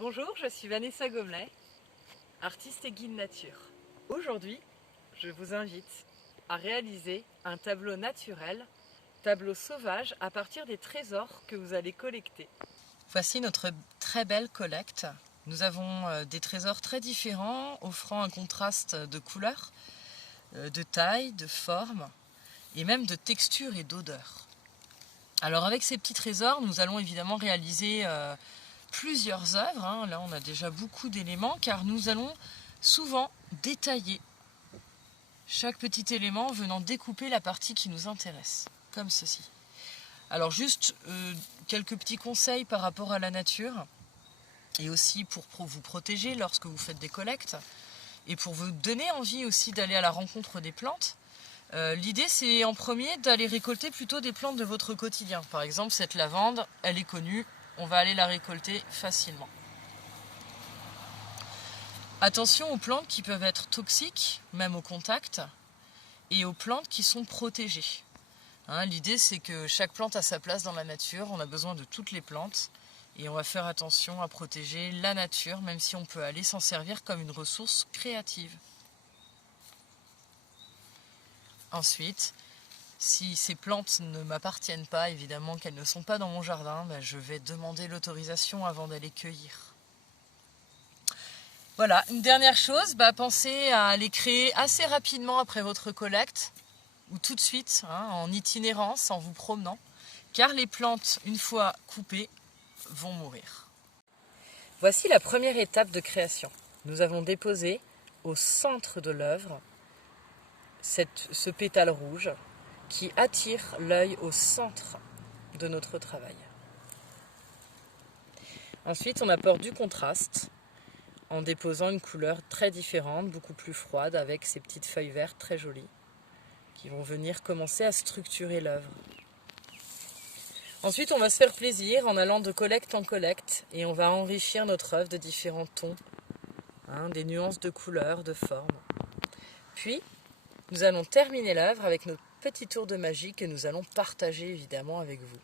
Bonjour, je suis Vanessa Gomelet, artiste et guide nature. Aujourd'hui, je vous invite à réaliser un tableau naturel, tableau sauvage à partir des trésors que vous allez collecter. Voici notre très belle collecte. Nous avons des trésors très différents, offrant un contraste de couleurs, de taille, de forme et même de texture et d'odeur. Alors avec ces petits trésors, nous allons évidemment réaliser plusieurs œuvres. Là, on a déjà beaucoup d'éléments car nous allons souvent détailler chaque petit élément venant découper la partie qui nous intéresse, comme ceci. Alors juste quelques petits conseils par rapport à la nature et aussi pour vous protéger lorsque vous faites des collectes et pour vous donner envie aussi d'aller à la rencontre des plantes. L'idée, c'est en premier d'aller récolter plutôt des plantes de votre quotidien. Par exemple, cette lavande, elle est connue, on va aller la récolter facilement. Attention aux plantes qui peuvent être toxiques, même au contact, et aux plantes qui sont protégées. L'idée, c'est que chaque plante a sa place dans la nature, on a besoin de toutes les plantes, et on va faire attention à protéger la nature, même si on peut aller s'en servir comme une ressource créative. Ensuite, si ces plantes ne m'appartiennent pas, évidemment qu'elles ne sont pas dans mon jardin, je vais demander l'autorisation avant d'aller cueillir. Voilà, une dernière chose, pensez à les créer assez rapidement après votre collecte, ou tout de suite, en itinérance, en vous promenant, car les plantes, une fois coupées, vont mourir. Voici la première étape de création. Nous avons déposé au centre de l'œuvre ce pétale rouge qui attire l'œil au centre de notre travail. Ensuite, on apporte du contraste en déposant une couleur très différente, beaucoup plus froide, avec ces petites feuilles vertes très jolies qui vont venir commencer à structurer l'œuvre. Ensuite, on va se faire plaisir en allant de collecte en collecte et on va enrichir notre œuvre de différents tons, des nuances de couleurs, de formes. Puis, nous allons terminer l'œuvre avec notre petit tour de magie que nous allons partager évidemment avec vous.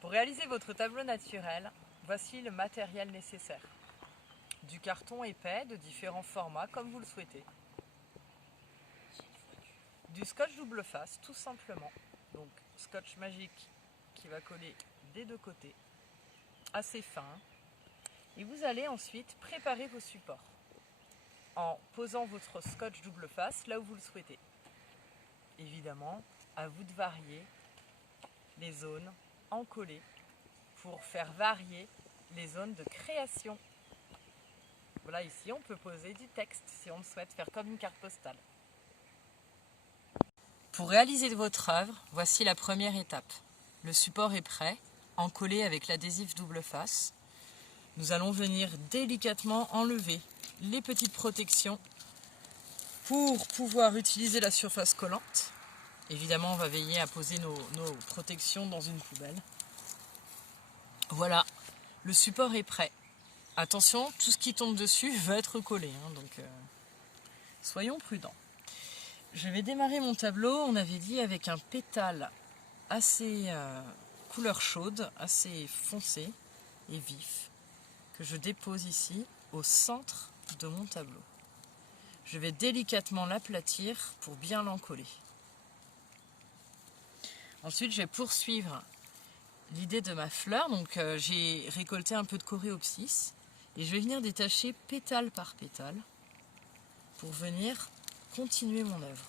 Pour réaliser votre tableau naturel, voici le matériel nécessaire. Du carton épais de différents formats comme vous le souhaitez. Du scotch double face tout simplement. Donc scotch magique qui va coller des deux côtés, assez fin. Et vous allez ensuite préparer vos supports en posant votre scotch double face là où vous le souhaitez. Évidemment, à vous de varier les zones encollées pour faire varier les zones de création. Voilà, ici on peut poser du texte si on le souhaite, faire comme une carte postale. Pour réaliser votre œuvre, voici la première étape. Le support est prêt, encollé avec l'adhésif double face. Nous allons venir délicatement enlever les petites protections pour pouvoir utiliser la surface collante. Évidemment, on va veiller à poser nos protections dans une poubelle. Voilà, le support est prêt. Attention, tout ce qui tombe dessus va être collé, donc soyons prudents. Je vais démarrer mon tableau, on avait dit, avec un pétale assez couleur chaude, assez foncé et vif, que je dépose ici au centre de mon tableau. Je vais délicatement l'aplatir pour bien l'encoller. Ensuite, je vais poursuivre l'idée de ma fleur. Donc, j'ai récolté un peu de coréopsis et je vais venir détacher pétale par pétale pour venir continuer mon œuvre.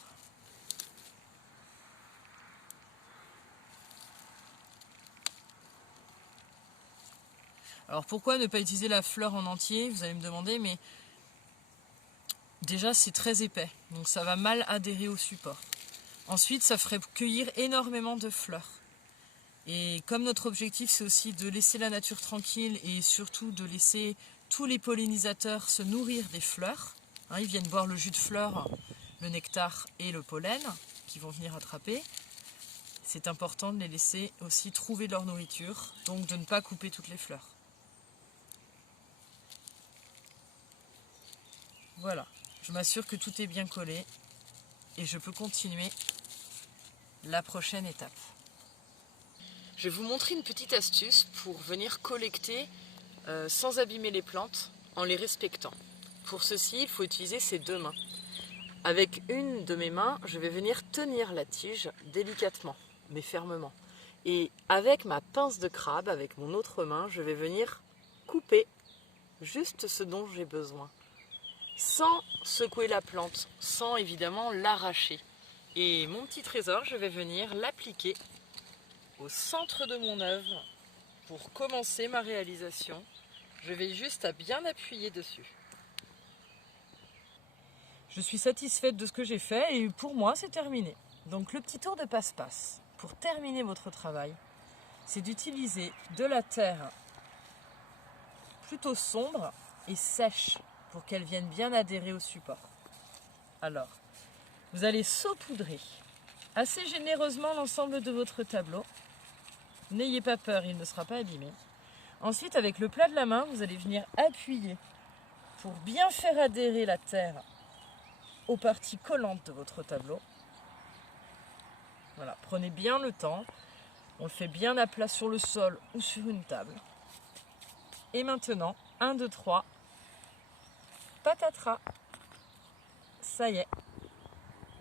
Alors, pourquoi ne pas utiliser la fleur en entier? Vous allez me demander, mais déjà, c'est très épais, donc ça va mal adhérer au support. Ensuite, ça ferait cueillir énormément de fleurs. Et comme notre objectif, c'est aussi de laisser la nature tranquille et surtout de laisser tous les pollinisateurs se nourrir des fleurs. Ils viennent boire le jus de fleurs, le nectar et le pollen qu'ils vont venir attraper. C'est important de les laisser aussi trouver leur nourriture, donc de ne pas couper toutes les fleurs. Voilà, je m'assure que tout est bien collé et je peux continuer la prochaine étape. Je vais vous montrer une petite astuce pour venir collecter sans abîmer les plantes, en les respectant. Pour ceci, il faut utiliser ses deux mains. Avec une de mes mains, je vais venir tenir la tige délicatement, mais fermement. Et avec ma pince de crabe, avec mon autre main, je vais venir couper juste ce dont j'ai besoin, sans secouer la plante, sans évidemment l'arracher. Et mon petit trésor, je vais venir l'appliquer au centre de mon œuvre pour commencer ma réalisation. Je vais juste à bien appuyer dessus. Je suis satisfaite de ce que j'ai fait et pour moi c'est terminé. Donc le petit tour de passe-passe pour terminer votre travail, c'est d'utiliser de la terre plutôt sombre et sèche pour qu'elle vienne bien adhérer au support. Alors, vous allez saupoudrer assez généreusement l'ensemble de votre tableau. N'ayez pas peur, il ne sera pas abîmé. Ensuite, avec le plat de la main, vous allez venir appuyer pour bien faire adhérer la terre aux parties collantes de votre tableau. Voilà, prenez bien le temps. On le fait bien à plat sur le sol ou sur une table. Et maintenant, 1, 2, 3, patatras. Ça y est,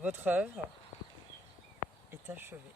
votre œuvre est achevée.